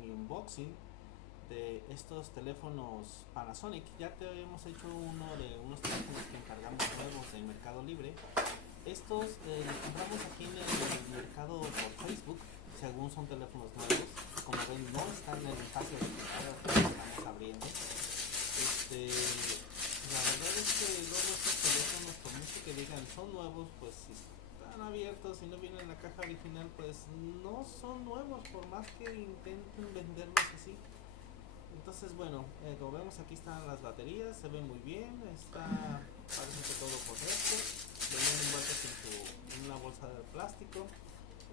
mi unboxing de estos teléfonos Panasonic. Ya te habíamos hecho uno de unos teléfonos que encargamos nuevos de Mercado Libre. Estos los compramos aquí en el mercado por Facebook. Según son teléfonos nuevos, como ven no están en el espacio de mercado que estamos abriendo. La verdad es que luego estos teléfonos, por mucho que digan son nuevos, pues si están abiertos y no vienen en la caja original, pues no son nuevos, por más que intenten venderlos así. Entonces, bueno, como vemos aquí están las baterías, se ve muy bien, parece que todo correcto, venían envueltos en una bolsa de plástico.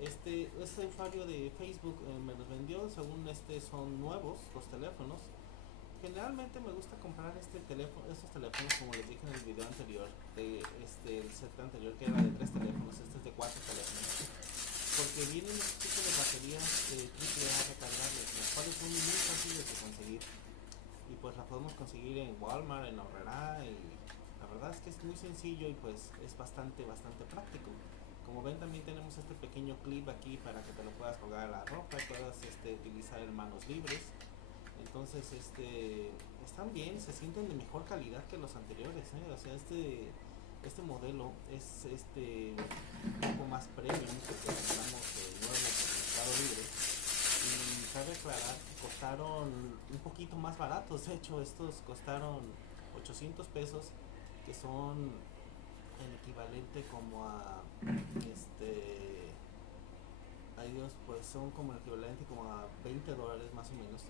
Este usuario de Facebook me los vendió, según son nuevos los teléfonos. Generalmente me gusta comprar estos teléfonos, como les dije en el video anterior, el set anterior que era de 3 teléfonos, este es de 4 teléfonos, porque vienen este tipo de baterías AAA recargables, las cuales son muy fáciles de conseguir y pues la podemos conseguir en Walmart, en Horrera, y la verdad es que es muy sencillo y pues es bastante práctico. Como ven, también tenemos este pequeño clip aquí para que te lo puedas colgar a la ropa y puedas utilizar en manos libres. Entonces, están bien, se sienten de mejor calidad que los anteriores, ¿eh? O sea, este modelo es un poco más premium que compramos nuevo por Mercado Libre. Y cabe aclarar que costaron un poquito más baratos. De hecho, estos costaron 800 pesos, que son el equivalente como a ay Dios, pues son como el equivalente como a $20 más o menos.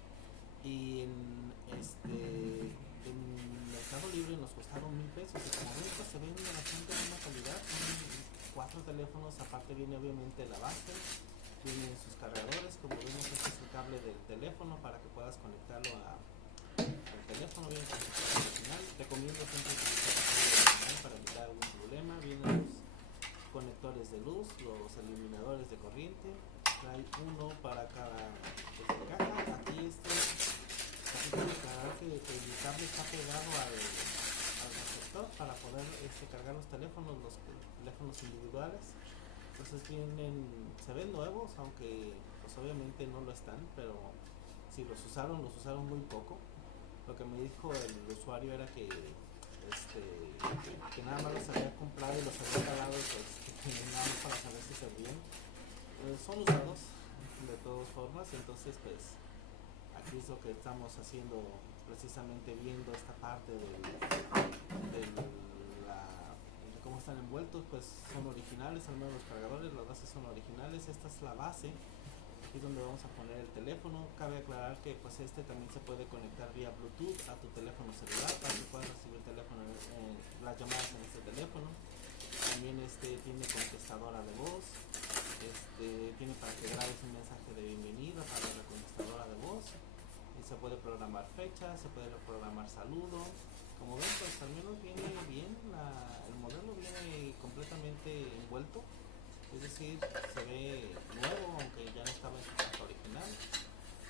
Y en Mercado Libre nos costaron 1000 pesos. Y como ven, pues se ven bastante de buena calidad. Son 4 teléfonos, aparte viene obviamente la base, vienen sus cargadores. Como vemos, este es el cable del teléfono para que puedas conectarlo al teléfono bien con su cable original. Recomiendo siempre utilizar el cable original para evitar algún problema. Vienen los conectores de luz, los eliminadores de corriente. Trae uno para cada caja. Aquí quiero aclarar que el cable está pegado al receptor para poder cargar los teléfonos individuales. Entonces se ven nuevos, aunque pues obviamente no lo están, pero si los usaron muy poco. Lo que me dijo el usuario era que nada más los había comprado y los había pagado, pues que nada más para saber si servían. Son usados de todas formas, entonces pues aquí es lo que estamos haciendo, precisamente viendo esta parte de cómo están envueltos. Pues son originales, al menos los cargadores, las bases son originales. Esta es la base, aquí es donde vamos a poner el teléfono. Cabe aclarar que pues también se puede conectar vía Bluetooth a tu teléfono celular para que puedas recibir las llamadas en este teléfono. También tiene contestadora de voz, tiene para que grabes un mensaje de bienvenida para la contestadora de voz, y se puede programar fecha, se puede programar saludo. Como ven, pues al menos viene bien, el modelo viene completamente envuelto, es decir, se ve nuevo, aunque ya no estaba en su caja original.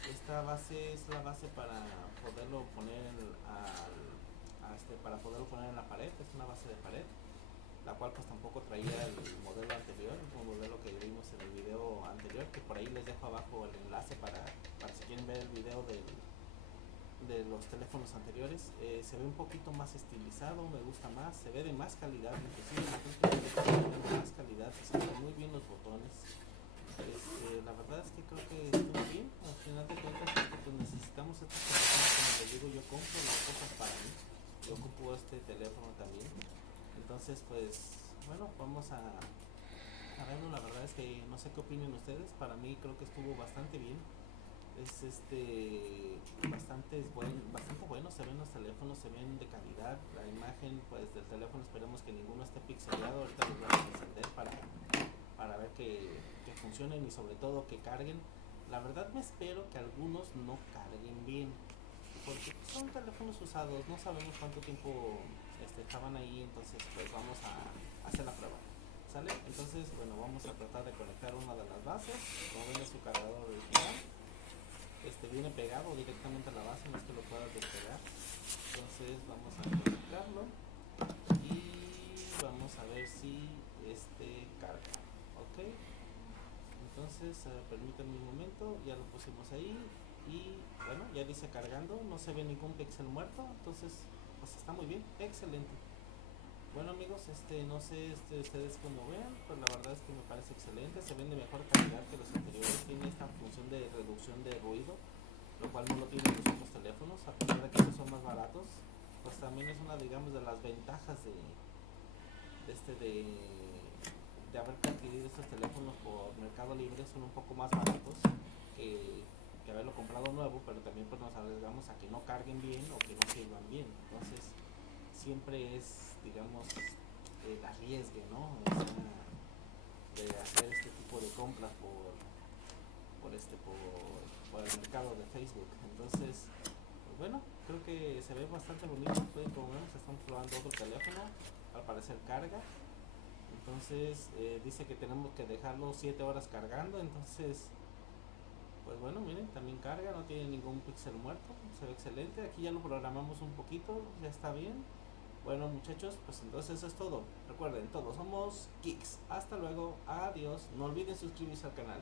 Esta base es la base para poderlo poner para poderlo poner en la pared. Es una base de pared, la cual pues tampoco traía el modelo anterior, el modelo que vimos en el video anterior, que por ahí les dejo abajo el enlace para si quieren ver el video de los teléfonos anteriores. Se ve un poquito más estilizado, me gusta más, se ve de más calidad, inclusive la gente de más calidad, se ven muy bien los botones. La verdad es que creo que estuvo bien. Al final de cuentas, pues necesitamos estas teléfonos, como les digo, yo compro las cosas para mí, yo ocupo este teléfono también. Entonces, pues bueno, vamos a verlo. La verdad es que no sé qué opinen ustedes. Para mí creo que estuvo bastante bien. Es bastante bueno, se ven los teléfonos, se ven de calidad. La imagen pues del teléfono, esperemos que ninguno esté pixelado. Ahorita los vamos a encender para ver que funcionen y sobre todo que carguen. La verdad me espero que algunos no carguen bien, porque son teléfonos usados, no sabemos cuánto tiempo estaban ahí. Entonces pues vamos a hacer la prueba, ¿sale? Entonces bueno, vamos a tratar de conectar una de las bases. Como ven, es su cargador original, viene pegado directamente a la base, no es que lo puedas despegar. Entonces vamos a conectarlo y vamos a ver si carga. Ok, entonces permítanme un momento, ya lo pusimos ahí. y bueno, ya dice cargando, no se ve ningún píxel muerto, entonces pues está muy bien, excelente. Bueno amigos, no sé ustedes como vean, pues la verdad es que me parece excelente, se ven de mejor calidad que los anteriores, tiene esta función de reducción de ruido, lo cual no lo tienen los otros teléfonos, a pesar de que estos son más baratos, pues también es una, digamos, de las ventajas de este de haber adquirido estos teléfonos por Mercado Libre, son un poco más baratos que, que haberlo comprado nuevo, pero también pues nos arriesgamos a que no carguen bien o que no sirvan bien, entonces siempre es, digamos, el arriesgue, ¿no? O sea, de hacer este tipo de compras por el mercado de Facebook. Entonces, pues bueno, creo que se ve bastante bonito. Como vemos, estamos probando otro teléfono. Al parecer carga. Entonces, dice que tenemos que dejarlo 7 horas cargando. Entonces, pues bueno, miren, también carga, no tiene ningún píxel muerto. Se ve excelente. Aquí ya lo programamos un poquito, ya está bien. Bueno muchachos, pues entonces eso es todo. Recuerden, todos somos geeks. Hasta luego, adiós. No olviden suscribirse al canal.